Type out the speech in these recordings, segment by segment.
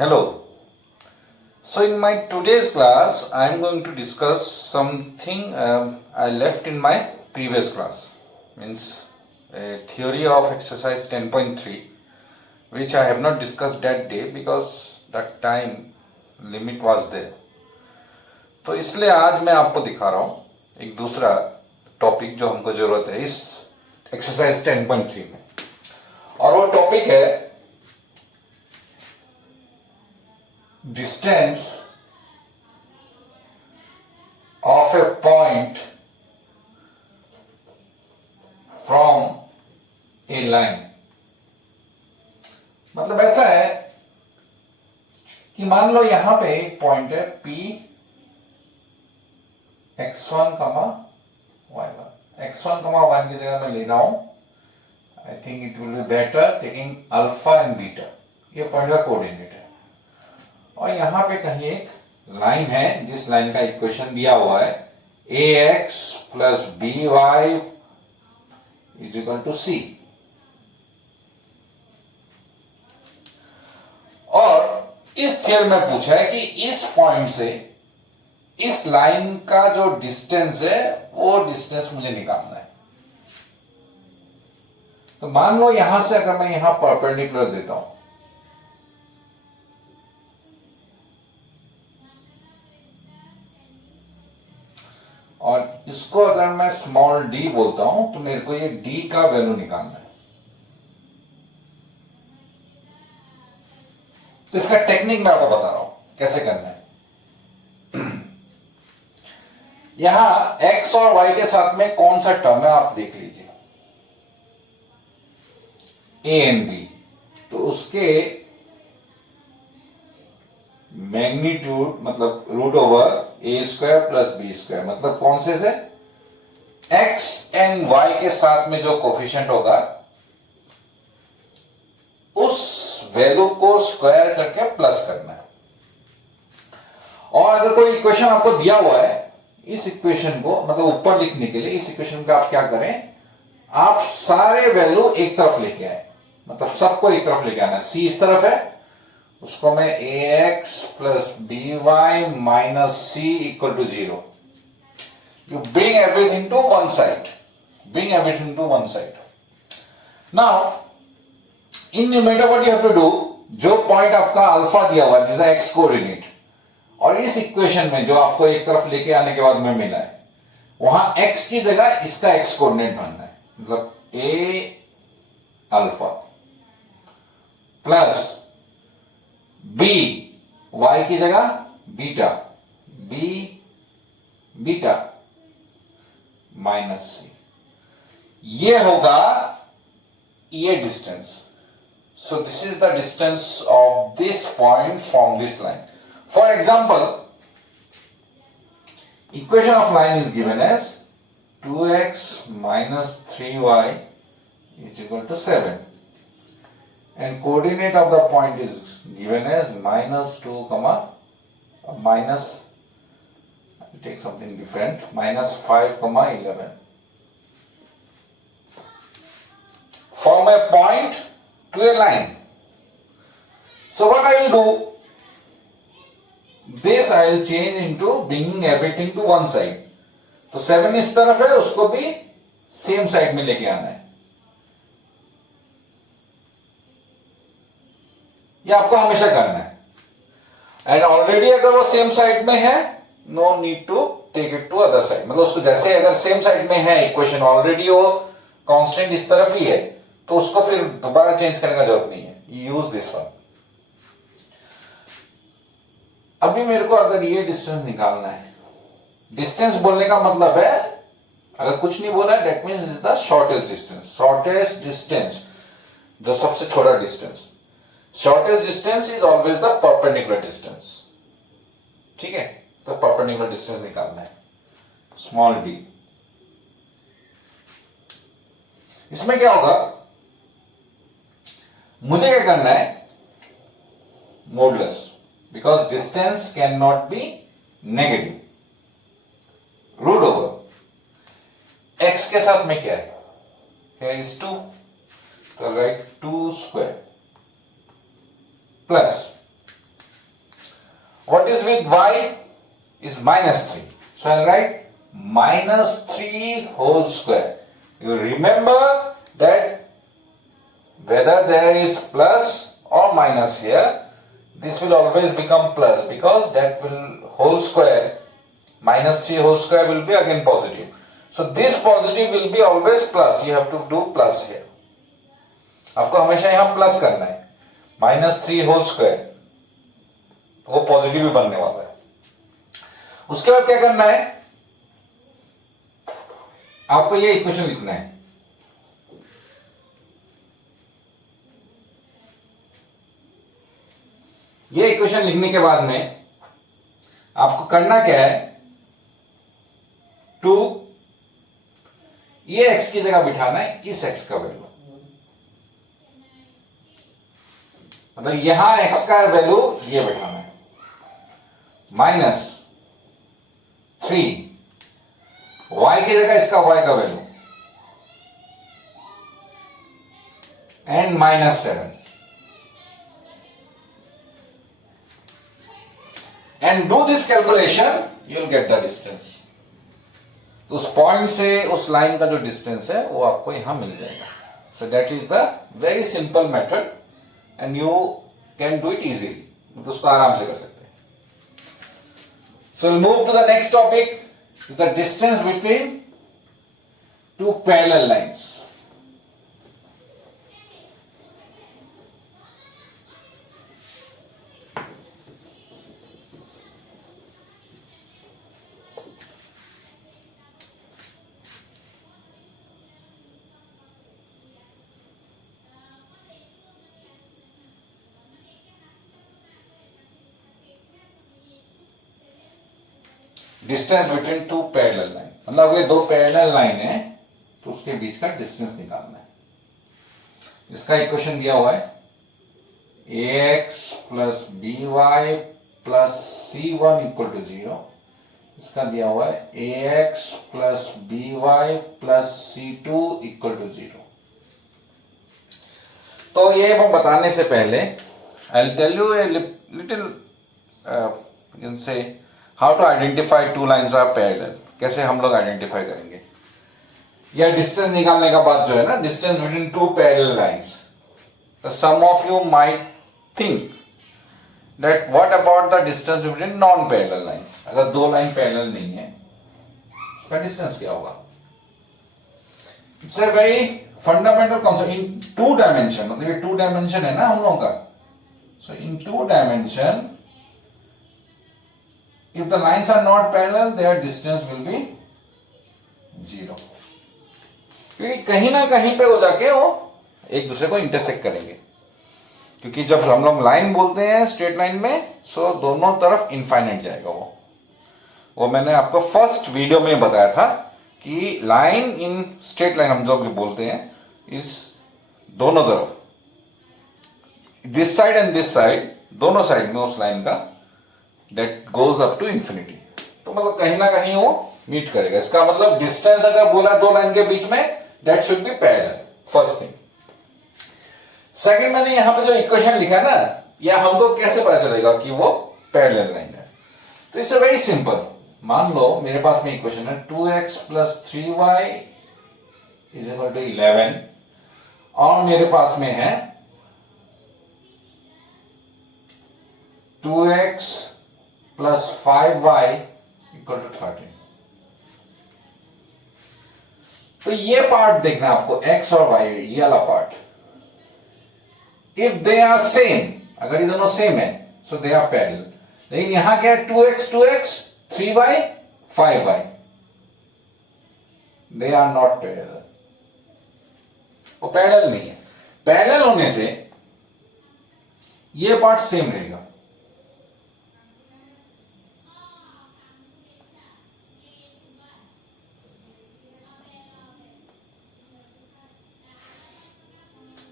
Hello. So in my today's class, I am going to discuss something I left in my previous class. Means a theory of exercise 10.3, which I have not discussed that day because that time limit was there. तो इसलिए आज मैं आपको दिखा रहा हूँ एक दूसरा टॉपिक जो हमको जरूरत है इस एक्सरसाइज 10.3 में, और वो टॉपिक है distance of a point from a line। मतलब ऐसा है कि मान लो यहां पे एक पॉइंट है P x1, y1। x1, y1 की जगह मैं ले रहा हूं, I think it will be better taking alpha and beta. ये पॉइंट का कोऑर्डिनेट है और यहां पे कहीं एक लाइन है जिस लाइन का इक्वेशन दिया हुआ है ax plus by is equal to c। और इस थ्योरम में पूछा है कि इस पॉइंट से इस लाइन का जो डिस्टेंस है वो डिस्टेंस मुझे निकालना है। तो मान लो यहां से अगर मैं यहां परपेंडिकुलर देता हूं, और इसको अगर मैं स्मॉल d बोलता हूं, तो मेरे को ये d का वैल्यू निकालना है। तो इसका टेक्निक मैं आपको बता रहा हूं कैसे करना है। यहां x और y के साथ में कौन सा टर्म है आप देख लीजिए, a एंड b। तो उसके मैग्नीट्यूड मतलब रूट ओवर ए स्क्वायर प्लस बी स्क्वायर, मतलब कौन से x एंड y के साथ में जो कोफिशिएंट होगा उस वैल्यू को स्क्वायर करके प्लस करना है। और अगर कोई इक्वेशन आपको दिया हुआ है, इस इक्वेशन को मतलब ऊपर लिखने के लिए इस इक्वेशन का आप क्या करें, आप सारे वैल्यू एक तरफ लेके आए, मतलब सबको एक तरफ लेके आना। c इस तरफ है, उसको मैं ax plus by minus c equal to 0। You bring everything to one side, bring everything to one side. Now in numerator what you have to do, जो पॉइंट आपका अल्फा दिया हुआ है दिस इज एक्स कोऑर्डिनेट, और इस equation में जो आपको एक तरफ लेके आने के बाद में मिला है, वहां x की जगह इसका x कोऑर्डिनेट भरना है। मतलब a alpha plus b y की जगह beta, b beta minus c, ये होगा ये distance. So this is the distance of this point from this line. For example, equation of line is given as 2x minus 3y is equal to 7, and coordinate of the point is given as minus 2 comma minus, I'll take something different, minus 5 comma 11. From a point to a line. So what I will do, this I will change into bringing everything to one side. तो 7 इस तरफ है, उसको भी same side में लेके आना है। ये आपको हमेशा करना है। एंड ऑलरेडी अगर वो सेम साइड में है, no need to take it to other side. मतलब उसको जैसे अगर सेम साइड में है इक्वेशन, ऑलरेडी वो कांस्टेंट इस तरफ ही है, तो उसको फिर दोबारा चेंज करने का जरूरत नहीं है। Use this one. अभी मेरे को अगर ये डिस्टेंस निकालना है, डिस्टेंस बोलने का मतलब है अगर कुछ नहीं बोला है that means is the shortest distance. Shortest distance, जो सबसे छोटा distance, shortest distance is always the perpendicular distance. ठीक है, तो परपेंडिकुलर डिस्टेंस निकालना है, स्मॉल d। इसमें क्या होगा, मुझे क्या करना है, modulus, because distance can not be negative, root over x के साथ में क्या है, here is 2, तो right 2 square plus What is with y is -3. So I'll write -3 whole square. You remember that whether there is plus or minus here, this will always become plus because that will whole square, -3 whole square will be again positive. So this positive will be always plus. You have to do plus here. आपको हमेशा यहाँ plus करना है. -3 whole square वो positive भी बनने वाला है. उसके बाद क्या करना है, आपको ये इक्वेशन लिखना है. ये इक्वेशन लिखने के बाद में आपको करना क्या है, टू ये x की जगह बिठाना है इस x का वैल्यू. मतलब यहां x का वैल्यू ये बिठाना है, -3 y की जगह इसका y का value and -7 and do this calculation, you will get the distance. तो उस पॉइंट से उस लाइन का जो डिस्टेंस है वो आपको यहां मिल जाएगा. So that is the very simple method and you can do it easily. तो उसको आराम से कर सकते हैं. So will move to the next topic, the distance between two parallel lines. Distance between two parallel line, मतलब ये दो पैरेलल लाइन है तो उसके बीच का डिस्टेंस निकालना है. इसका इक्वेशन दिया हुआ है ax plus by plus c1 equal to 0. इसका दिया हुआ है ax plus by plus c2 equal to 0. तो ये हम बताने से पहले I will tell you a little you can say how to identify two lines are parallel. कैसे हम लोग आइडेंटिफाई करेंगे, या डिस्टेंस निकालने का बात जो है ना, distance between two parallel lines. Some of you might think that what about the distance between non parallel lines. अगर दो लाइन पैरेलल नहीं है उसका डिस्टेंस क्या होगा. It's a very fundamental concept in two dimension. मतलब ये टू डायमेंशन है ना हम लोगों का. So in two dimension if the lines are not parallel their distance will be 0. क्योंकि कहीं ना कहीं पे हो जाके वो एक दूसरे को इंटरसेक्ट करेंगे. क्योंकि जब हम लोग लाइन बोलते हैं स्ट्रेट लाइन में, सो दोनों तरफ इनफाइनाइट जाएगा. वो मैंने आपको फर्स्ट वीडियो में बताया था कि लाइन इन स्ट्रेट लाइन हम जो बोलते हैं इस दोनों तरफ, this side and this side, दोनों साइड में उस लाइन का that goes up to infinity. तो मतलब कहीं ना कहीं वो मीट करेगा. इसका मतलब डिस्टेंस अगर बोला दो लाइन के बीच में, that should be parallel. First thing. Second, मैंने यहां पे जो इक्वेशन लिखा है ना, या हमको कैसे पता चलेगा कि वो पैरेलल लाइन है. तो इट्स वेरी सिंपल. मान लो मेरे पास में इक्वेशन है 2x plus 3y is equal to 11 और मेरे पास में है 2x plus 5y equal to 13. तो ये पार्ट देखना है आपको, x और y, ये वाला part. If they are same, अगर ये दोनों सेम है सो दे आर पैरेलल. लेकिन यहां क्या है, 2x 3y 5y, they are not parallel. वो पैरेलल नहीं है. पैरेलल होने से ये पार्ट सेम रहेगा.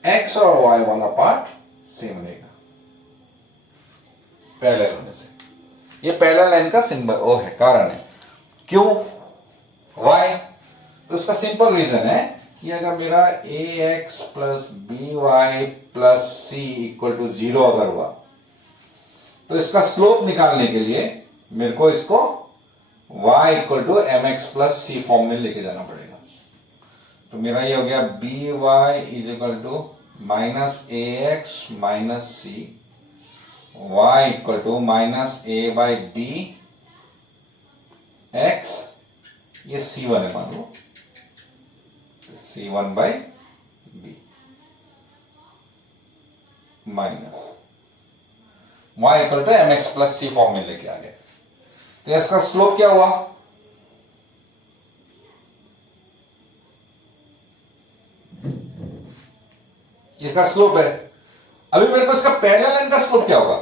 x और y वाला पार्ट सेम रहेगा पैरेलल होने से. ये पैरेलल लाइन का सिंबल वो है, कारण है. क्यों y? तो उसका सिंपल रीजन है कि अगर मेरा ax plus by plus c equal to 0 अगर हुआ तो इसका स्लोप निकालने के लिए मेरे को इसको y equal to m x plus c form में लेके जाना पड़ेगा। तो मेरा ये हो गया b y is equal to minus a x minus c, y equal to minus a by b x, ये C1 है मान लो, C1 by b minus y equal to m x plus c form में लेके आ गए। तो इसका slope क्या हुआ? इसका स्लोप है। अभी मेरे को इसका पैरेलल लाइन का स्लोप क्या होगा?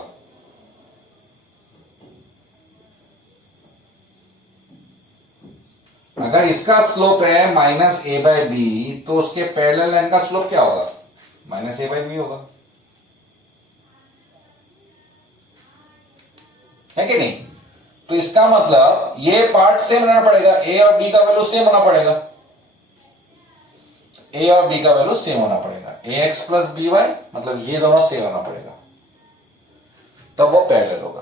अगर इसका स्लोप है माइनस ए बाई बी, तो उसके पैरेलल लाइन का स्लोप क्या होगा? माइनस ए बाई बी होगा, है कि नहीं? तो इसका मतलब ये पार्ट सेम रहना पड़ेगा, ए और बी का वैल्यू सेम होना पड़ेगा, ए और बी का वैल्यू सेम होना पड़ेगा, ए एक्स प्लस बी वाई, मतलब ये दोनों सेम होना पड़ेगा, तब वो पैरेलल होगा।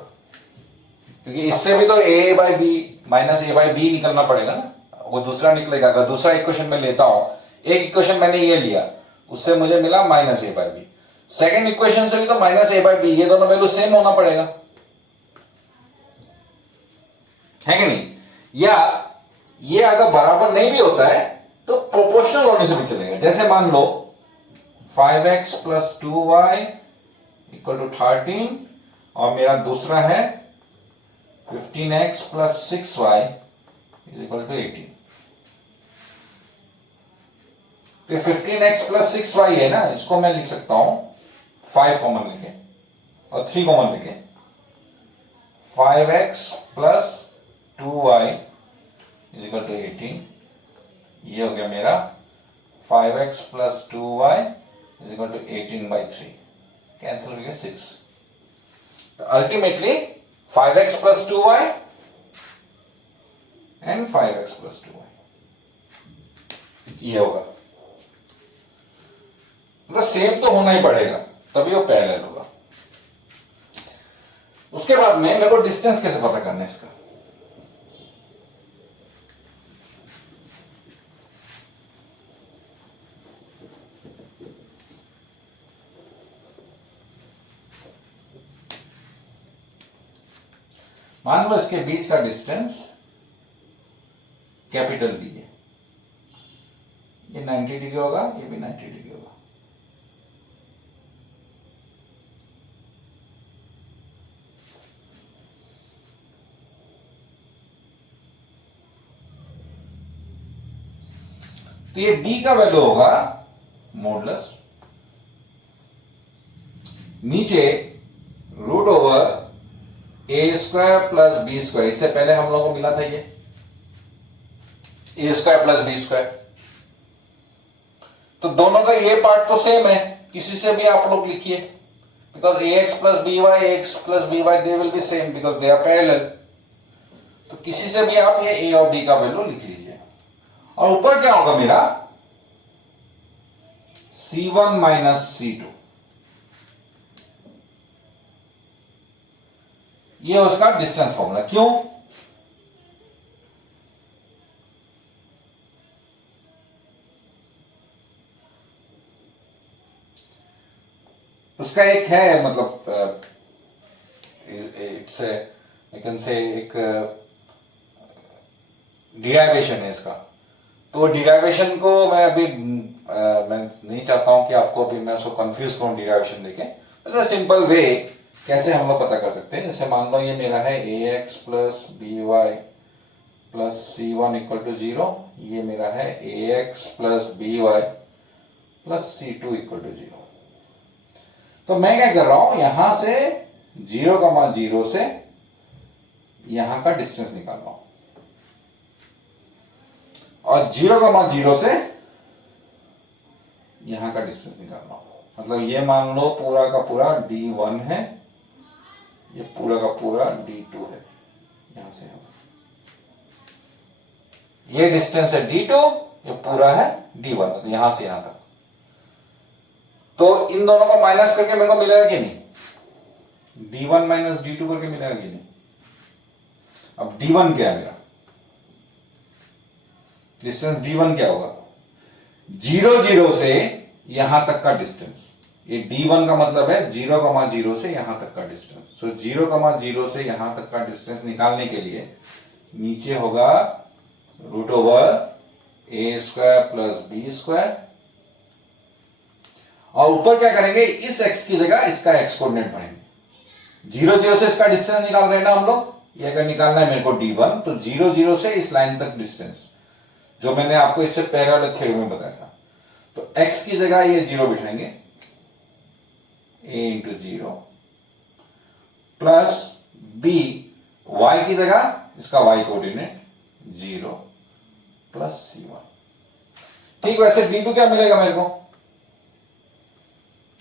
क्योंकि इससे भी तो a by b minus a by b निकलना पड़ेगा ना, वो दूसरा निकलेगा। अगर दूसरा इक्वेशन में लेता हूं, एक इक्वेशन मैंने ये लिया, उससे मुझे मिला minus a by b, second equation से भी तो माइनस ए बाई बी, ये दोनों वैल्यू सेम होना पड़ेगा, है कि नहीं? या ये अगर बराबर नहीं भी होता है तो प्रोपोर्शनल होने से भी चलेगा। जैसे मान लो 5x plus 2y equal to 13, और मेरा दूसरा है 15x plus 6y is equal to 18। तो 15x प्लस 6y है ना, इसको मैं लिख सकता हूं 5 कॉमन लेके और 3 कॉमन लेके, 5x plus 2y is equal to 18। ये हो गया मेरा 5x plus 2y is equal to 18 by 3, cancel हो गया 6। तो ultimately 5x plus 2y and 5x plus 2y ये होगा। मतलब सेम तो होना ही पड़ेगा, तभी वो पैरेलल होगा। उसके बाद में मेरे को डिस्टेंस कैसे पता करना है इसका? मान लो इसके बीच का डिस्टेंस कैपिटल बी है, ये 90 डिग्री होगा, ये भी 90 डिग्री होगा। तो ये डी का वैल्यू होगा मॉडुलस नीचे रूट ओवर ए स्क्वायर प्लस बी स्क्वायर, इससे पहले हम लोगों को मिला था ये ए स्क्वायर प्लस बी स्क्वायर। तो दोनों का ये पार्ट तो सेम है, किसी से भी आप लोग लिखिए, because a x plus b y, x plus b y they will be same because they are parallel. तो किसी से भी आप ये ए और बी का वैल्यू लिख लीजिए। और ऊपर क्या होगा मेरा C1 माइनस C2, ये उसका डिस्टेंस फॉर्मूला। क्यों? उसका एक है, मतलब इट्स आई कैन से एक डिराइवेशन है इसका। तो डिराइवेशन को मैं अभी मैं नहीं चाहता हूं कि आपको अभी मैं उसको कंफ्यूज करूं डिराइवेशन देके। मतलब सिंपल वे कैसे हम लोग पता कर सकते हैं, जैसे मान लो ये मेरा है a x plus b y plus C1 equal to 0, ये मेरा है a x plus b y plus C2 equal to 0। तो मैं क्या कर रहा हूं, यहां से 0,0 से यहां का डिस्टेंस निकाल रहा हूं, और 0,0 से यहां का डिस्टेंस निकाल रहा हूं। मतलब ये मान लो पूरा का पूरा D1 है, ये पूरा का पूरा D2 है, यहां से ये डिस्टेंस है D2, ये पूरा है D1, यहां से यहां तक। तो इन दोनों को माइनस करके मेरे को मिलेगा कि नहीं? d1 माइनस d2 करके मिलेगा कि नहीं? अब d1 क्या है मेरा? डिस्टेंस d1 क्या होगा? 0 से यहां तक का डिस्टेंस। ये d1 का मतलब है 0,0 से यहां तक का डिस्टेंस। सो 0,0 से यहां तक का डिस्टेंस निकालने के लिए नीचे होगा √a² प्लस b², और ऊपर क्या करेंगे, इस x की जगह इसका x कोऑर्डिनेट भरेंगे। 0,0 से इसका डिस्टेंस निकाल रहे हैं ना हम लोग। ये अगर निकालना है मेरे को d1, तो 0,0 से इस लाइन तक डिस्टेंस, जो मैंने आपको इससे पहले वाले थ्योरम में बताया था। तो x की जगह ये 0 बिठाएंगे, a into 0 plus b, y की जगह इसका y कोऑर्डिनेट 0 प्लस c1। ठीक, वैसे d2 क्या मिलेगा मेरे को?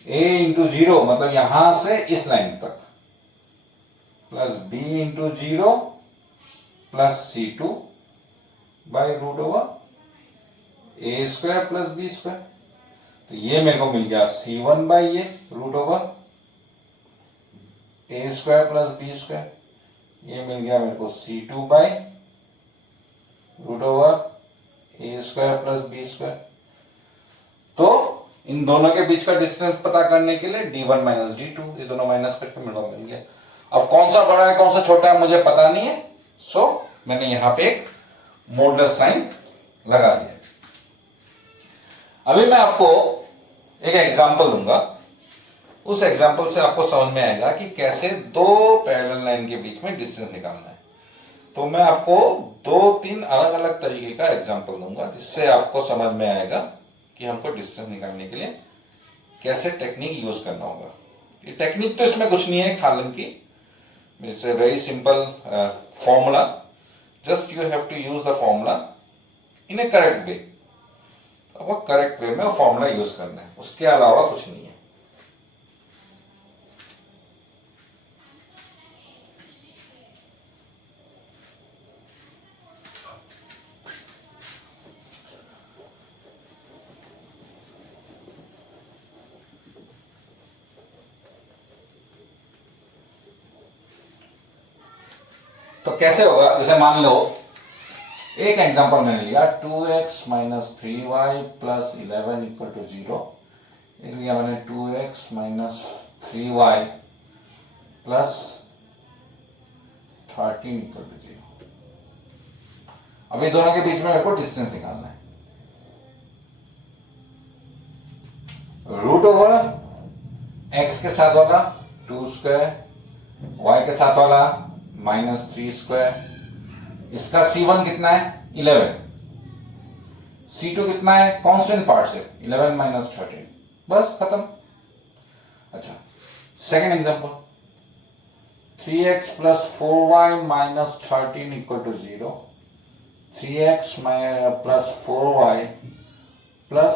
a इंटू 0 मतलब यहां से इस लाइन तक, plus b into 0 plus c2 by √a² plus b²। तो ये मेरे को मिल गया c1 बाई ये √a² प्लस b²। ये मिल गया मेरे को c2 by √a² plus b²। तो इन दोनों के बीच का डिस्टेंस पता करने के लिए d1 माइनस d2, ये दोनों माइनस करके मेरे को मिल गया। अब कौन सा बड़ा है कौन सा छोटा है मुझे पता नहीं है, सो मैंने यहां पे एक मॉडुलस साइन लगा दिया। अभी मैं आपको एक एग्जांपल दूंगा, उस एग्जांपल से आपको समझ में आएगा कि कैसे दो पैरेलल लाइन के बीच में डिस्टेंस निकालना है। तो मैं आपको 2-3 अलग अलग तरीके का एग्जांपल दूंगा, जिससे आपको समझ में आएगा कि हमको डिस्टेंस निकालने के लिए कैसे टेक्निक यूज करना होगा। ये टेक्निक तो इसमें कुछ नहीं है हालांकि, it's a very simple formula, just you have to use the formula in a correct way. आपको करेक्ट वे में फॉर्मूला यूज करना है, उसके अलावा कुछ नहीं है। तो कैसे होगा, जैसे मान लो एक एग्जांपल मैंने लिया 2x minus 3y plus 11 equal to 0। इसलिए मैंने 2x minus 3y plus 13 equal to 0। अभी दोनों के बीच में मेरे को डिस्टेंस निकालना है। √x के साथ वाला 2², y के साथ वाला -3²। इसका c1 कितना है 11, c2 कितना है कांस्टेंट पार्ट से 11 माइनस 13, बस खत्म। अच्छा, second example 3x plus 4y minus 13 equal to 0। 3x plus 4y plus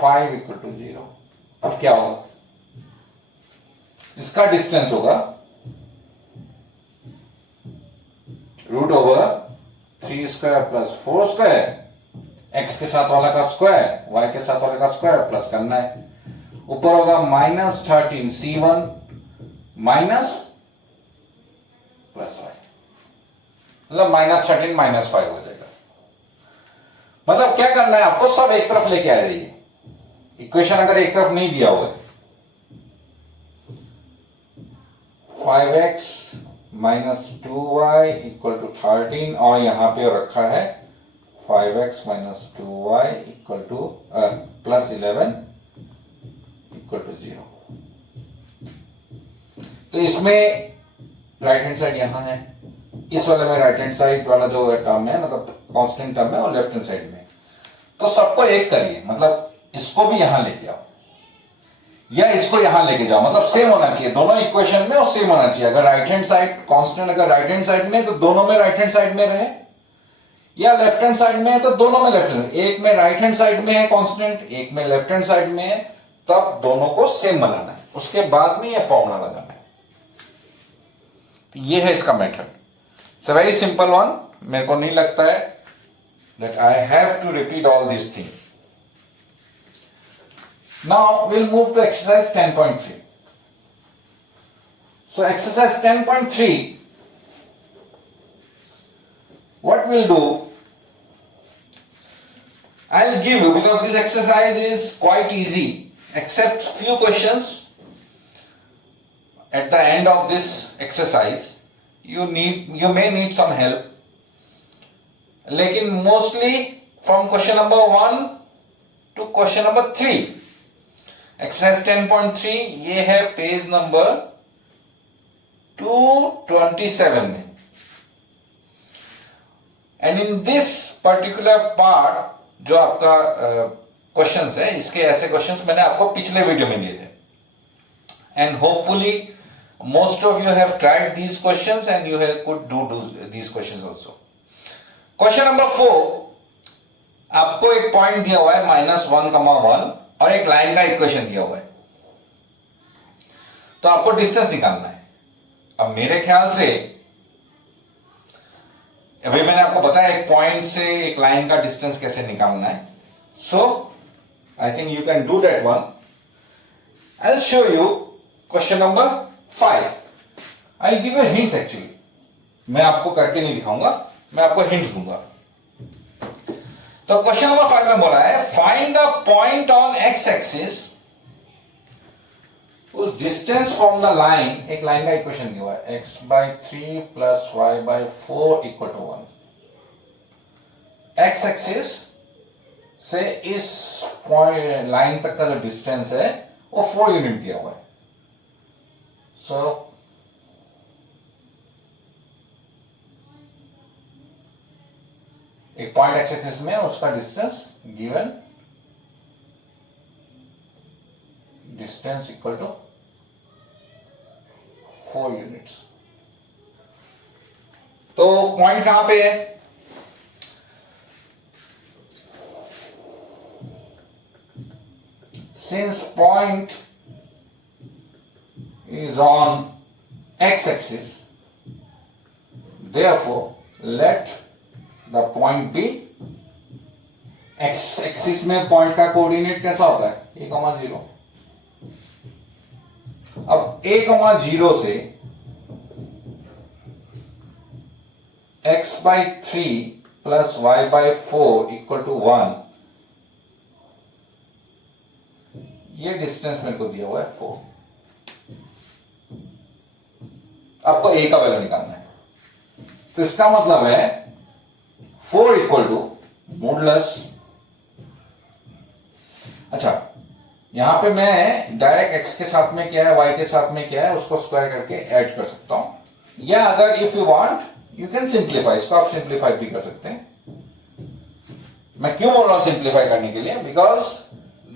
5 equal to 0। अब क्या होगा, इसका डिस्टेंस होगा √3² प्लस 4², x के साथ वाला का स्क्वायर, y के साथ वाले का स्क्वायर प्लस करना है। ऊपर होगा -13 c1 माइनस प्लस y, मतलब -13 -5 हो जाएगा। मतलब क्या करना है आपको, सब एक तरफ लेके आ जाइए। इक्वेशन अगर एक तरफ नहीं दिया हुआ है, 5x minus 2y equal to 13, और यहां पे रखा है 5x minus 2y equal to plus 11 equal to 0। तो इसमें राइट हैंड साइड यहां है, इस वाले में राइट हैंड साइड वाला जो टर्म है मतलब कांस्टेंट टर्म है, और लेफ्ट हैंड साइड में। तो सबको एक करिए, मतलब इसको भी यहां लेके आओ या इसको यहां लेके जाओ, मतलब सेम होना चाहिए दोनों इक्वेशन में, और सेम होना चाहिए। अगर राइट हैंड साइड कांस्टेंट अगर राइट हैंड साइड में तो दोनों में राइट हैंड साइड में रहे, या लेफ्ट हैंड साइड में है तो दोनों में लेफ्ट हैंड, एक में राइट हैंड साइड में है कांस्टेंट, एक में लेफ्ट हैंड साइड में है, तब दोनों को सेम बनाना है, उसके बाद में ये फॉर्मूला लगाना है। तो ये है इसका method, it's a very simple one. मेरे को नहीं लगता है that I have to repeat all this thing. Now we'll move to exercise 10.3. So exercise 10.3, what we'll do, I'll give you, because this exercise is quite easy, except few questions at the end of this exercise. You may need some help. लेकिन mostly from question number 1 to question number 3. Exercise 10.3 ये है page number 227 में. And in this particular part जो आपका questions है, इसके ऐसे questions मैंने आपको पिछले वीडियो में दिए थे. And hopefully most of you have tried these questions and you could do these questions also. Question number 4, आपको एक पॉइंट दिया हुआ है -1,1 और एक लाइन का इक्वेशन दिया हुआ है, तो आपको डिस्टेंस निकालना है. अब मेरे ख्याल से अभी मैंने आपको बताया एक पॉइंट से एक लाइन का डिस्टेंस कैसे निकालना है. So I think you can do that one. I will show you question number 5. I give you hints. Actually मैं आपको करके नहीं दिखाऊंगा, मैं आपको हिंट्स दूंगा. तो क्वेश्चन नंबर 5 में बोला है find the point on x axis उस डिस्टेंस फ्रॉम द लाइन. एक लाइन का इक्वेशन दिया हुआ है x/3 + y/4 = 1. एक्स एक्सिस से इस पॉइंट लाइन तक का जो डिस्टेंस है वो 4 यूनिट दिया हुआ है. सो एक पॉइंट एक्स एक्सिस में उसका distance given distance equal to 4 units. तो पॉइंट कहां पे है? Since point is on x-axis, therefore let the point be x-axis में पॉइंट का कोऑर्डिनेट कैसा होता है? a,0. अब a,0 से x/3 + y/4 = 1, ये डिस्टेंस मेरे को दिया हुआ है 4. आपको a का वैल्यू निकालना है. तो इसका मतलब है 4 = मॉडुलस. अच्छा, यहां पे मैं डायरेक्ट x के साथ में क्या है, y के साथ में क्या है, उसको स्क्वायर करके ऐड कर सकता हूं. या अगर if you want you can simplify, इसको आप सिंप्लीफाई भी कर सकते हैं. मैं क्यों बोल रहा हूं सिंप्लीफाई करने के लिए? Because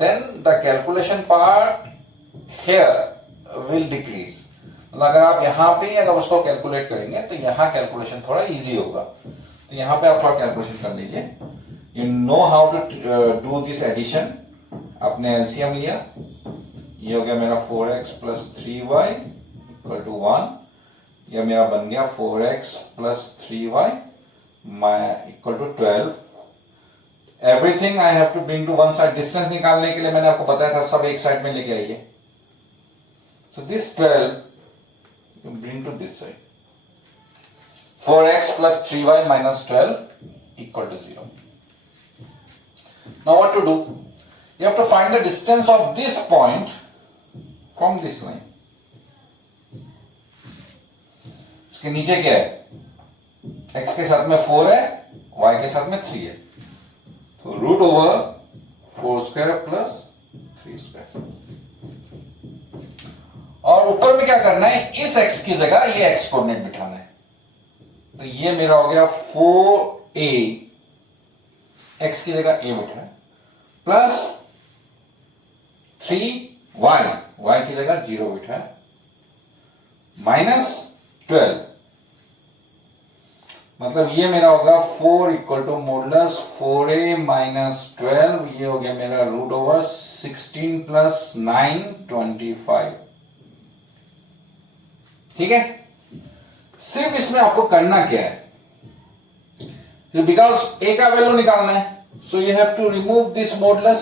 then the calculation part here will decrease. अगर आप यहां पे अगर उसको कैलकुलेट करेंगे तो यहां कैलकुलेशन थोड़ा इजी होगा. तो यहां पे आप थोड़ा कैलकुलेशन कर लीजिए. You know how to do this addition. आपने एलसीएम लिया, ये हो गया मेरा 4x + 3y = 1. यह मेरा बन गया 4x + 3y = 12. Everything I have to bring to one side. Distance निकालने के लिए मैंने आपको बताया था सब एक साइड में लेके आइए. So this 12 you bring to this side. 4x + 3y - 12 = 0. Now what to do? You have to find the distance of this point from this line. उसके नीचे क्या है? x के साथ में 4 है, y के साथ में 3 है. तो √4² + 3². और ऊपर में क्या करना है? इस x की जगह ये x कोऑर्डिनेट बिठाना है. तो ये मेरा हो गया 4a, x की जगह a बिठा है, प्लस 3y, y की जगह 0 बिठा है, -12. मतलब ये मेरा होगा 4 = मॉडुलस 4a - 12. ये हो गया मेरा √16 + 9 25. ठीक है. सिर्फ इसमें आपको करना क्या है? बिकॉज a का वैल्यू निकालना है, so you have to remove this modulus.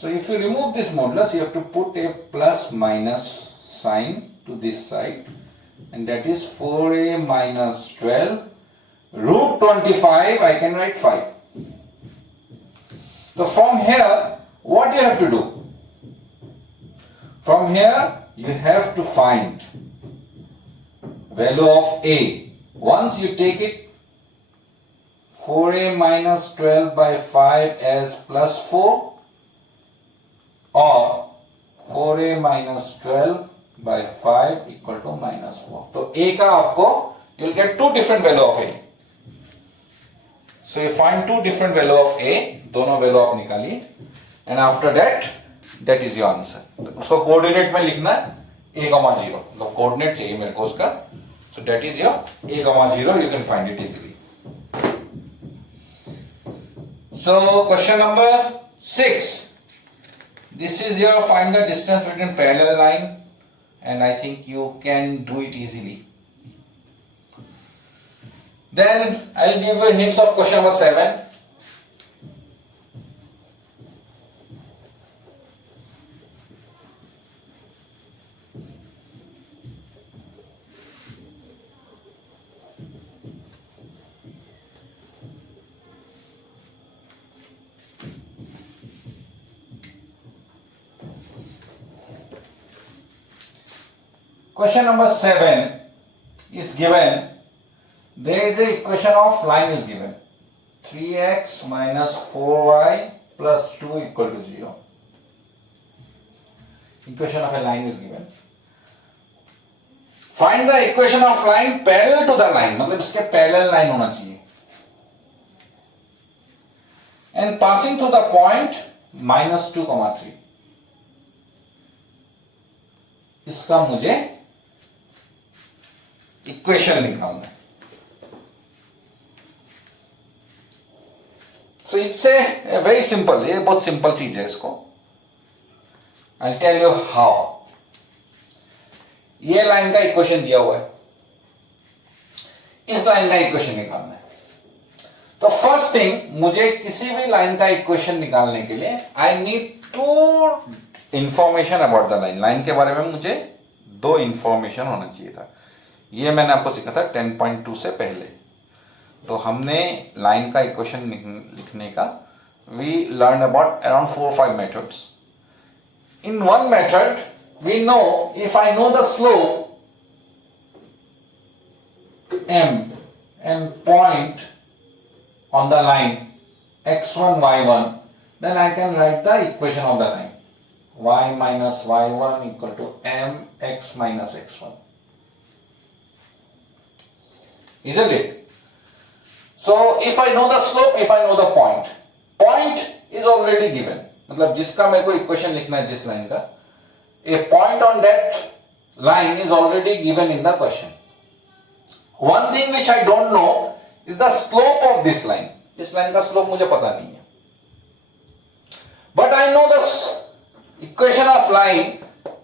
So if you remove this modulus, you have to put a plus minus sign to this side and that is 4a minus 12 root 25. I can write 5. So from here, what you have to do? From here, you have to find value of a. Once you take it 4a minus 12 by 5 as plus 4 or 4a minus 12 by 5 equal to minus 4. तो a का आपको you will get two different value of a. So you find two different value of a, दोनों value आप निकालिए and after that is your answer. उसको coordinate में लिखना है a, 0. तो coordinate चाहिए मेरे को उसका. So that is your a, 0. You can find it easily. So question number 6. This is your find the distance between parallel line, and I think you can do it easily. Then I'll give you hints of question number 7. Question number 7 is given. There is a equation of line is given. 3x minus 4y plus 2 equal to 0. Equation of a line is given. Find the equation of line parallel to the line. मतलब इसके parallel line होना चाहिए. And passing through the point minus 2, 3. इसका मुझे equation निकालना है. So it's a very simple. ये बहुत सिंपल चीज है इसको. I'll tell you how. ये लाइन का इक्वेशन दिया हुआ है. इस लाइन का इक्वेशन निकालना है. तो फर्स्ट थिंग, मुझे किसी भी लाइन का इक्वेशन निकालने के लिए I need two information about the line. Line के बारे में मुझे 2 इंफॉर्मेशन होना चाहिए था. ये मैंने आपको सीखा था 10.2 से पहले. तो हमने लाइन का इक्वेशन लिखने का we learn about around 4-5 methods. In one method we know if I know the slope m and point on the line x1 y1, then I can write the equation of the line y minus y1 equal to mx minus x1. Isn't it? So if I know the slope, if I know the point is already given. मतलब जिसका मेरे को equation लिखना है जिस line का, a point on that line is already given in the question. One thing which I don't know is the slope of this line. इस line का स्लोप मुझे पता नहीं है. But I know the equation of line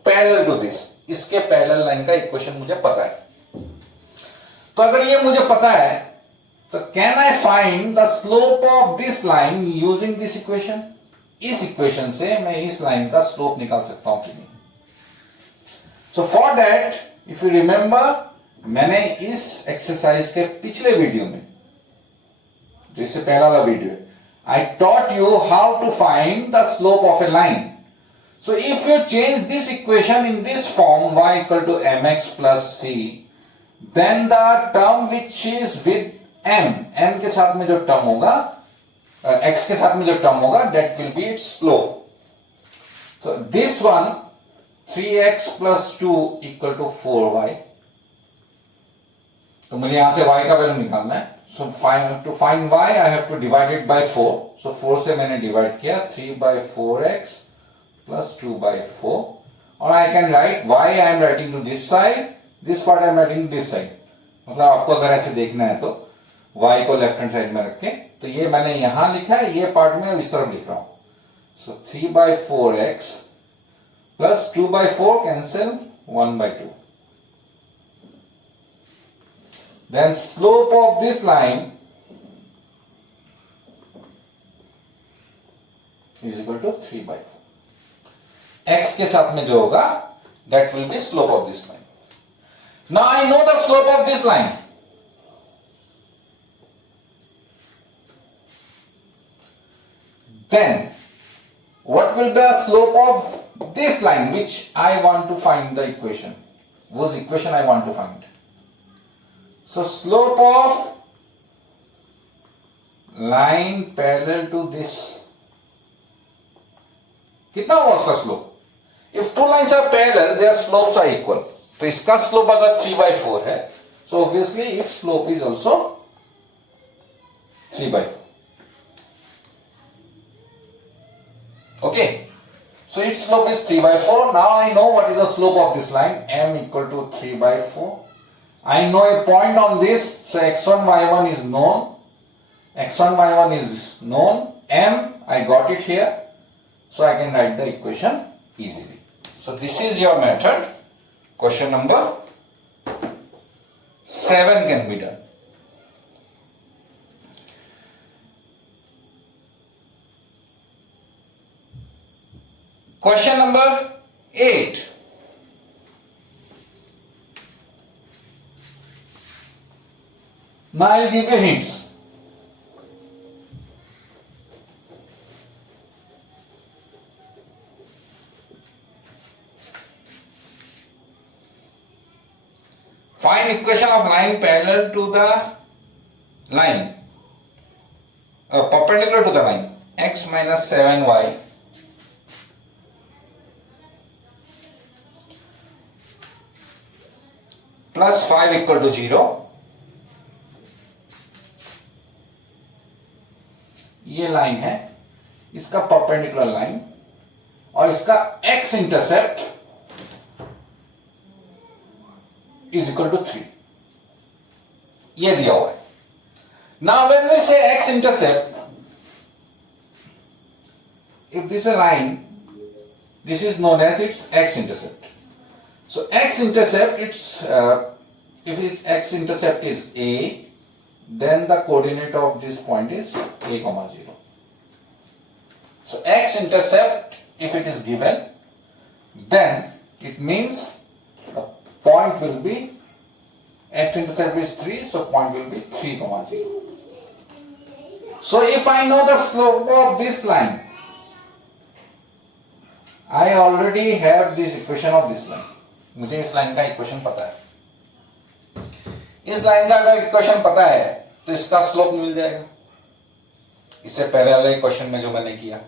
parallel to this. इसके parallel line का equation मुझे पता है. तो अगर ये मुझे पता है, तो can I find the slope of this line using this equation? इस इक्वेशन से मैं इस लाइन का स्लोप निकाल सकता हूं कि नहीं? So for that, if you remember, मैंने इस एक्सरसाइज के पिछले वीडियो में, जो इससे पहला वाला वीडियो है, I taught you how to find the slope of a line. So if you change this equation in this form, y equal to mx plus c, then the term which is with m के साथ में जो term होगा, x के साथ में जो term होगा, that will be its slope. So this one 3x plus 2 equal to 4y. तो मुझे यहां से y का वैल्यू निकालना है. So to find y I have to divide it by 4. So 4 से मैंने डिवाइड किया, 3 by 4x plus 2 by 4. और I can write y I am writing to this side, this part I am writing to this side. मतलब आपको अगर ऐसे देखना है तो y को लेफ्ट हैंड साइड में रख के, तो ये मैंने यहां लिखा है, ये पार्ट में इस तरफ लिख रहा हूं. So 3 by 4x plus 2 by 4 cancel 1 by 2. Then slope of this line is equal to 3 by 4. X के साथ में जो होगा, that will be slope of this line. Now I know the slope of this line. Then what will be the slope of this line which I want to find the equation? Whose equation I want to find? So slope of line parallel to this. कितना होगा उसका slope? If two lines are parallel, their slopes are equal. तो इसका slope अगर 3/4 है, so obviously its slope is also 3/4. Okay, so its slope is 3/4. Now I know what is the slope of this line, m equal to 3/4. I know a point on this, so x1, y1 is known. x1, y1 is known. M, I got it here, so I can write the equation easily. So this is your method. Question number 7 can be done. Question number 8. Now I will give you hints. Find equation of line parallel to the line, perpendicular to the line, x minus 7y plus 5 equal to 0. ये line है, इसका perpendicular line और इसका x intercept is equal to 3. ये दिया हुआ है. Now when we say x intercept, if this is a line, this is known as its x intercept. So x intercept, if x intercept is a, then the coordinate of this point is a comma 0. So x intercept, if it is given, then it means the point will be, x intercept is 3, so point will be 3 comma 0. So if I know the slope of this line, I already have this equation of this line. मुझे इस line का equation पता है. इस line का अगर equation पता है तो इसका स्लोप मिल जाएगा, इससे पहले वाले इक्वेशन में जो मैंने किया.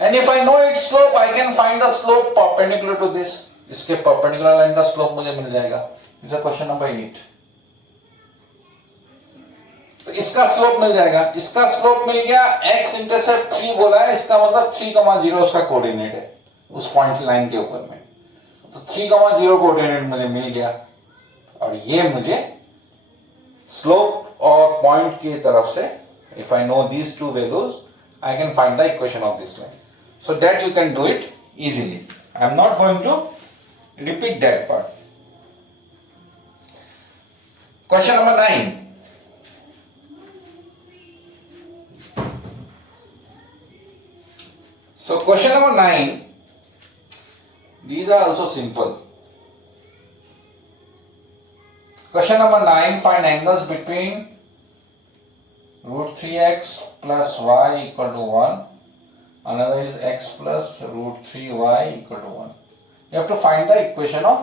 And if I know its slope, I can find the slope perpendicular to this. इसके परपेंडिकुलर लाइन का स्लोप मुझे मिल जाएगा. Is question number 8. तो इसका स्लोप मिल जाएगा. इसका स्लोप मिल गया, x इंटरसेप्ट 3 बोला है, इसका मतलब 3,0 उसका कोऑर्डिनेट है उस पॉइंट लाइन के ऊपर में. तो 3,0 कोऑर्डिनेट मुझे मिल गया और ये मुझे स्लोप और पॉइंट की तरफ से, if I know these two values, I can find the equation of this line. So that you can do it easily. I am not going to repeat that part. Question number 9. So question number 9, these are also simple. Question number 9, find angles between root 3x plus y equal to 1. Another is x plus root 3y equal to 1. You have to find the equation of,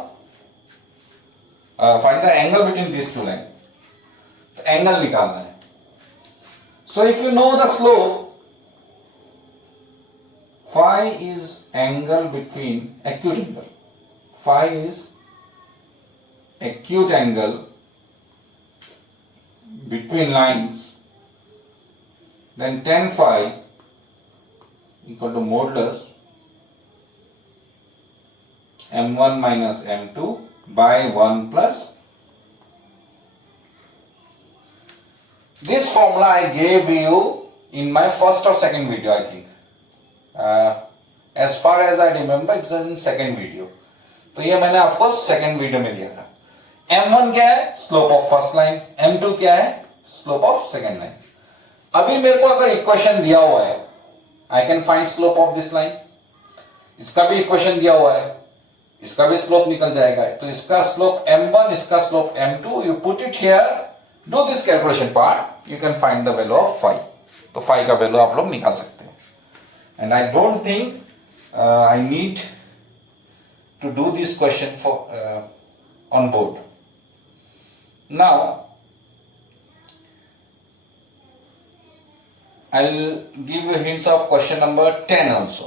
find the angle between these two lines. तो angle निकालना है. So if you know the slope, phi is angle between, acute angle. Phi is acute angle between lines. Then tan phi equal to modulus m1 minus m2 by 1 plus. This formula I gave you in my first or second video, I think. As far as I remember, it was in second video. तो ये मैंने आपको second video में दिया था. m1 क्या है? Slope of first line. m2 क्या है? Slope of second line. अभी मेरे को अगर इक्वेशन दिया हुआ है, आई can find slope of this line. इसका भी इक्वेशन दिया हुआ है. इसका भी स्लोप निकल जाएगा, तो इसका स्लोप m1, इसका slope m2, you put it here, do this calculation part, you can find the value of phi. तो फाई का वैल्यू आप लोग निकाल सकते हैं। And I don't think I need to do this question for on board. Now I'll give you hints of question number 10 also.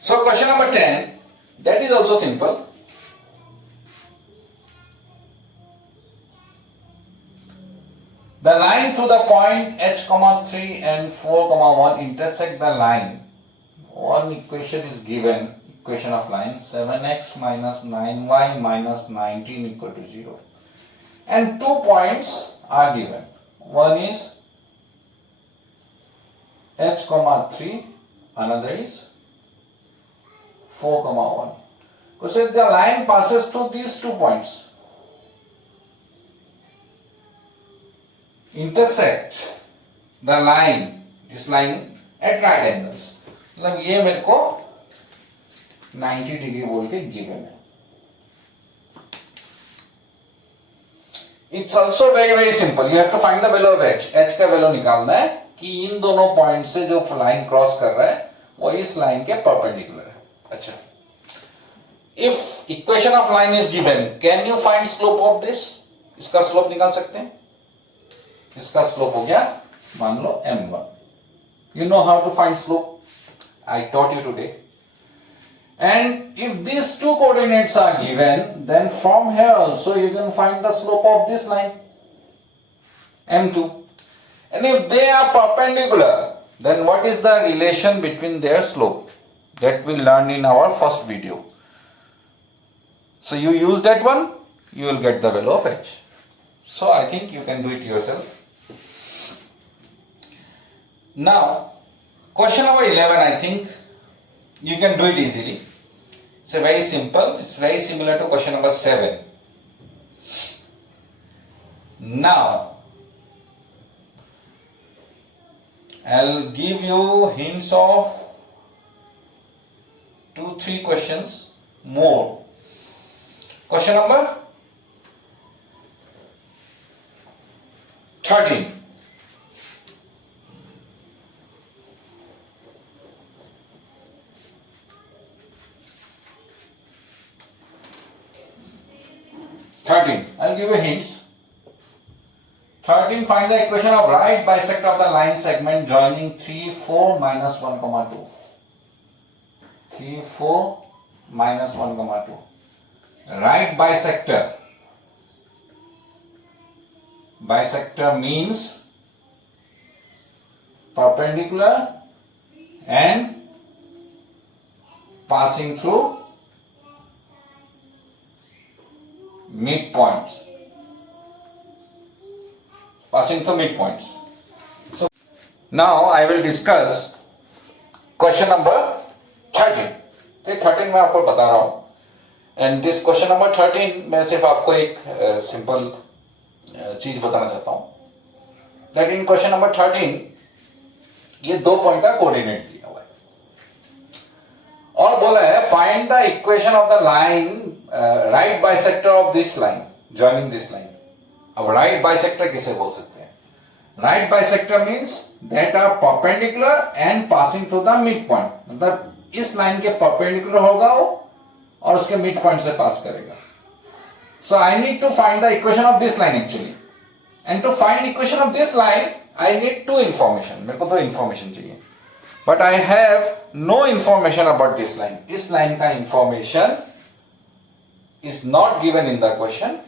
So question number 10, that is also simple. The line through the point h, 3 and 4, 1 intersect the line. One equation is given, equation of line 7x minus 9y minus 19 equal to 0. And 2 points are given. One is h, 3, another is 4, 1. So the line passes through these 2 points. Intersect the line, this line at right angles. मतलब ये मेरे को 90 degree बोल के given है। It's also very simple. You have to find the value of h. h का value निकालना है कि इन दोनों पॉइंट से जो लाइन क्रॉस कर रहा है वो इस लाइन के परपेंडिकुलर है। अच्छा, if equation of line is given, can you find slope of this? इसका स्लोप निकाल सकते हैं। इसका स्लोप हो गया मान लो m1. You know how to find slope? I taught you today. And if these two coordinates are given, then from here also you can find the slope of this line m2. And if they are perpendicular, then what is the relation between their slope? That we learned in our first video. So you use that one, you will get the value of h. So I think you can do it yourself. Now, question number 11, I think you can do it easily. It's very simple. It's very similar to question number 7. Now, I'll give you hints of 2-3 questions more. Question number 13. I'll give you hints. 13. Find the equation of right bisector of the line segment joining 3, 4, minus 1, 2. 3, 4, minus 1, 2. Right bisector. Bisector means perpendicular and passing through midpoints. Passing through midpoints. So now I will discuss question number 13. 13 मैं आपको बता रहा हूँ. And this question number 13 मैं सिर्फ आपको एक simple चीज बताना चाहता हूँ. That in question number 13 ये 2 पॉइंट का कोऑर्डिनेट दिया हुआ है और बोला है find the equation of the line right bisector of this line joining this line. अब right bisector किसे बोल सकते हैं? Right bisector means that are perpendicular and passing through the midpoint. मतलब इस लाइन के perpendicular होगा वो और उसके midpoint से पास करेगा. So I need to find the equation of this line actually. And to find equation of this line, I need 2 information. मेरे को 2 information चाहिए. But I have no information about this line. इस line का information is not given in the question.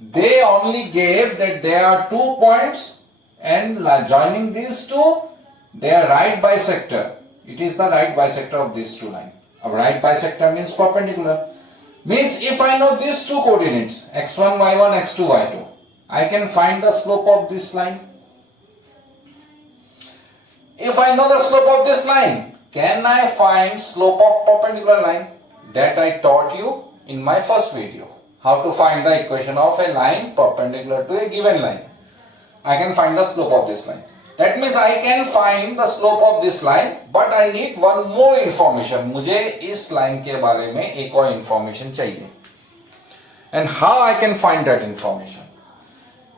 They only gave that there are 2 points and joining these two, they are right bisector. It is the right bisector of these 2 lines. A right bisector means perpendicular. Means if I know these 2 coordinates, x1, y1, x2, y2, I can find the slope of this line. If I know the slope of this line, can I find slope of perpendicular line? That I taught you in my first video. How to find the equation of a line perpendicular to a given line. I can find the slope of this line. That means I can find the slope of this line, but I need one more information. मुझे इस line के बारे में एक और information चाहिए. And how I can find that information?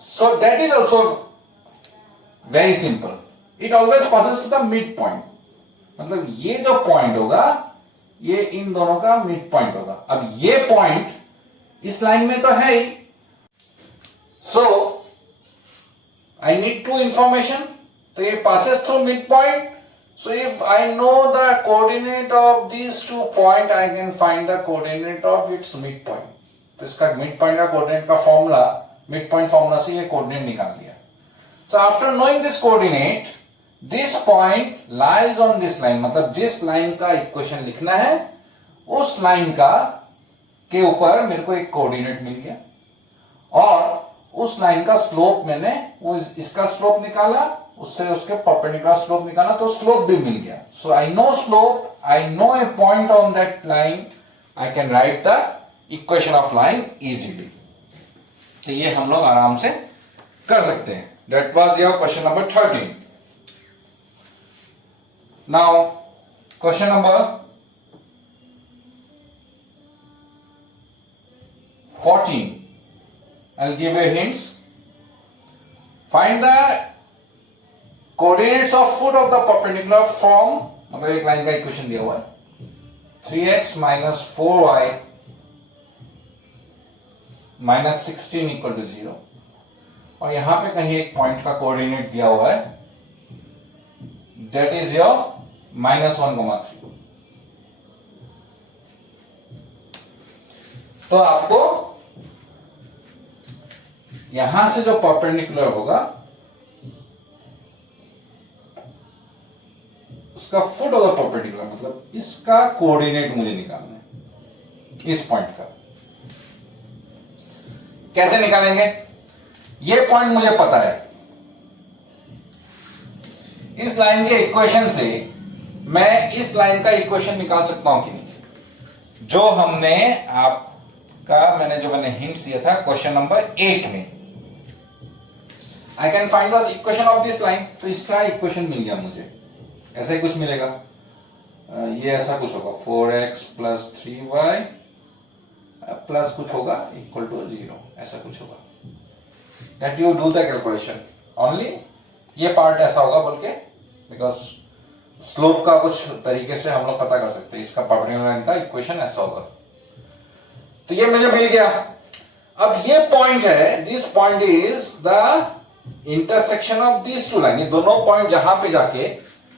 So that is also very simple. It always passes to the midpoint. मतलब ये जो point होगा, ये इन दोनों का मिड पॉइंट होगा. अब ये पॉइंट इस लाइन में तो है ही. सो आई नीड टू इंफॉर्मेशन. तो ये passes through mid point. So if I know the coordinate of this two point, I can find the coordinate of its mid point. तो इसका मिड पॉइंट का कोऑर्डिनेट का फॉर्मूला, मिड पॉइंट फॉर्मूला से ये coordinate निकाल लिया. So after knowing this coordinate, this point lies on this line. मतलब जिस लाइन का इक्वेशन लिखना है उस लाइन का के ऊपर मेरे को एक कोऑर्डिनेट मिल गया, और उस लाइन का स्लोप मैंने वो इसका स्लोप निकाला, उससे उसके परपेंडिकुलर स्लोप निकाला, तो स्लोप भी मिल गया. So I know slope, I know a point on that line, I can write the equation of line easily. तो ये हम लोग आराम से कर सकते हैं. That was your question number 13. Now, question number 14. I'll give you hints. Find the coordinates of foot of the perpendicular from, मतलब एक लाइन का इक्वेशन दिया हुआ है, 3x minus 4y minus 16 equal to 0. और यहां पे कहीं एक पॉइंट का कोऑर्डिनेट दिया हुआ है, that is your -1,3. तो आपको यहां से जो परपेंडिकुलर होगा उसका फुट ऑफ द परपेंडिकुलर, मतलब इसका कोऑर्डिनेट मुझे निकालना है इस पॉइंट का. कैसे निकालेंगे? ये पॉइंट मुझे पता है. इस लाइन के इक्वेशन से मैं इस लाइन का इक्वेशन निकाल सकता हूं कि नहीं? जो हमने आपका मैंने हिंट्स दिया था क्वेश्चन नंबर 8 में. आई can find the equation of this line. तो इसका इक्वेशन मिल गया मुझे. ऐसा ही कुछ मिलेगा. ये ऐसा कुछ होगा, 4x plus 3y प्लस कुछ होगा इक्वल टू 0. ऐसा कुछ होगा. That you do the calculation only. ये पार्ट ऐसा होगा बोल के, बिकॉज स्लोप का कुछ तरीके से हम लोग पता कर सकते हैं. इसका परपेंडिकुलर लाइन का इक्वेशन ऐसा होगा. तो ये मुझे मिल गया. अब ये पॉइंट है, this point is the intersection of this two line. ये दोनों पॉइंट जहां पे जाके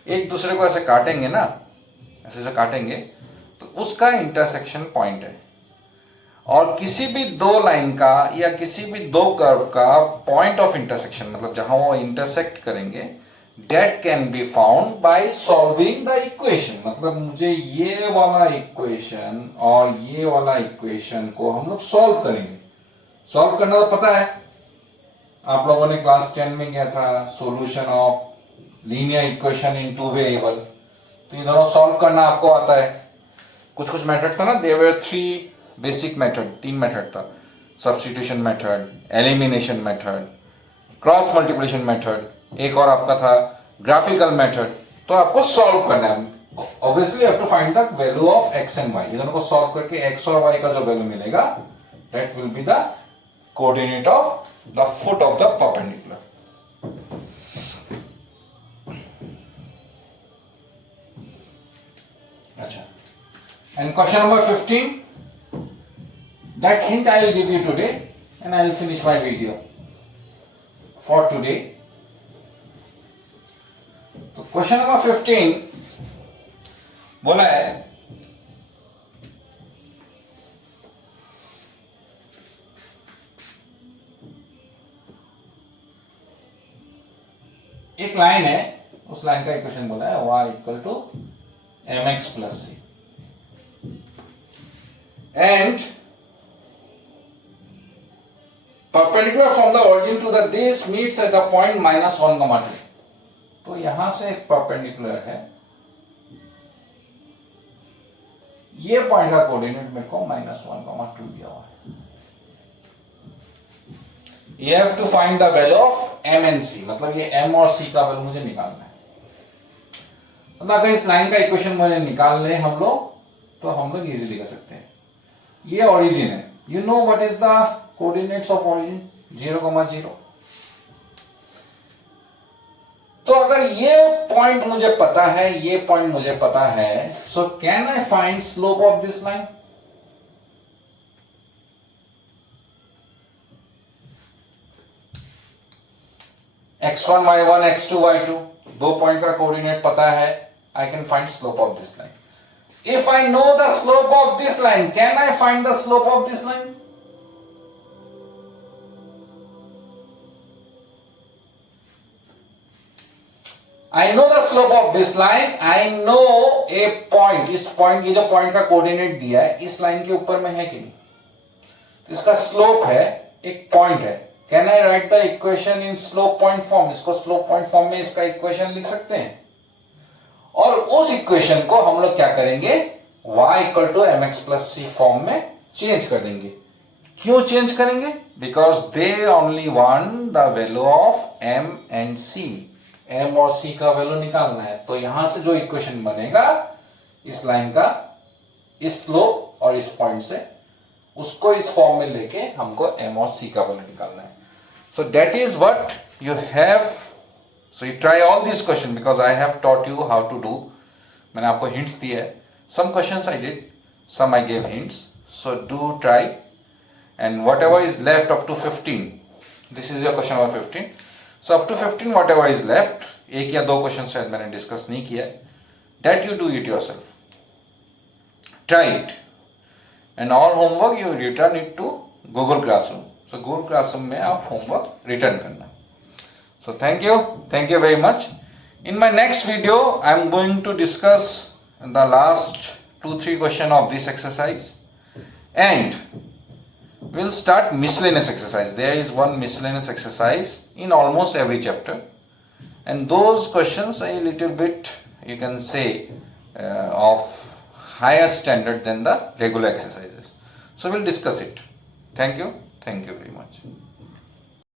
एक दूसरे को ऐसे काटेंगे ना, ऐसे जो काटेंगे, तो उसका इंटरसेक्शन पॉइंट है. और किसी भी दो लाइन का या किसी भी दो कर्व का पॉइंट ऑफ इंटरसेक्शन, मतलब जहां वो इंटरसेक्ट करेंगे, that can be found by solving the equation. मतलब मुझे ये वाला इक्वेशन और ये वाला इक्वेशन को हम लोग सॉल्व करेंगे. सॉल्व करना तो पता है, आप लोगों ने क्लास 10 में किया था, solution of linear equation in two variable. तो ये दोनों सॉल्व करना आपको आता है. कुछ कुछ मेथड था ना, there were 3 basic method, 3 method था. Substitution method, elimination method, cross multiplication method, एक और आपका था ग्राफिकल मेथड. तो आपको सॉल्व करना है. Obviously you have to find the value of x and y. ये दोनों को सॉल्व करके x और y का जो वैल्यू मिलेगा, that will be the coordinate of the foot of the perpendicular. अच्छा, and question number 15. That hint I will give you today, and I will finish my video for today. तो question number 15 बोला है, एक line है, उस line का equation बोला है y equal to mx plus c. And perpendicular from the origin to the base meets at the point -1, 2. तो यहां से एक परपेंडिकुलर है ये पॉइंट का कोऑर्डिनेट मेरे को -1,2 दिया हुआ है। You have to find the value of m and c, मतलब ये m और c का वैल्यू मुझे निकालना है। मतलब अगर इस लाइन का इक्वेशन मुझे निकाल ले हम लोग, तो हम लोग इजीली कर सकते हैं। ये ओरिजिन है, you know what is the coordinates of origin, 0,0। तो अगर ये पॉइंट मुझे पता है, ये पॉइंट मुझे पता है, so can I find slope of this line? x1 y1 x2 y2, दो पॉइंट का कोऑर्डिनेट पता है, आई can find slope of this line. If I know the slope of this line, can I find the slope of this line? I know the slope of this line, I know a point, इस point, ये जो point का coordinate दिया है इस line के ऊपर में है कि नहीं, तो इसका स्लोप है, एक पॉइंट है। Can I right the equation in slope point form? इसको स्लोप पॉइंट फॉर्म में इसका इक्वेशन लिख सकते हैं, और उस इक्वेशन को हम लोग क्या करेंगे, y = mx + c फॉर्म में चेंज कर देंगे। क्यों चेंज करेंगे? Because they only want the value of m and c, m और c का वैल्यू निकालना है। तो यहां से जो इक्वेशन बनेगा इस लाइन का, इस स्लोप और इस पॉइंट से, उसको इस फॉर्म में लेके हमको m और c का वैल्यू निकालना है। So that is what you have. So you try all this question because I have taught you how to do. मैंने आपको हिंट्स दिए है, some questions I did, some I give hints, so do try, and whatever is left up to 15, this is your question number 15। So up to 15 whatever is left, एक या दो question शायद मैंने discuss नहीं किया है, that you do it yourself, try it, and all homework you return it to Google classroom. So Google classroom में आप होमवर्क रिटर्न करना। So thank you very much. In my next video, I am going to discuss the last 2-3 question of this exercise, and we'll start miscellaneous exercise. There is one miscellaneous exercise in almost every chapter, and those questions are a little bit, you can say, of higher standard than the regular exercises. So we'll discuss it. Thank you very much.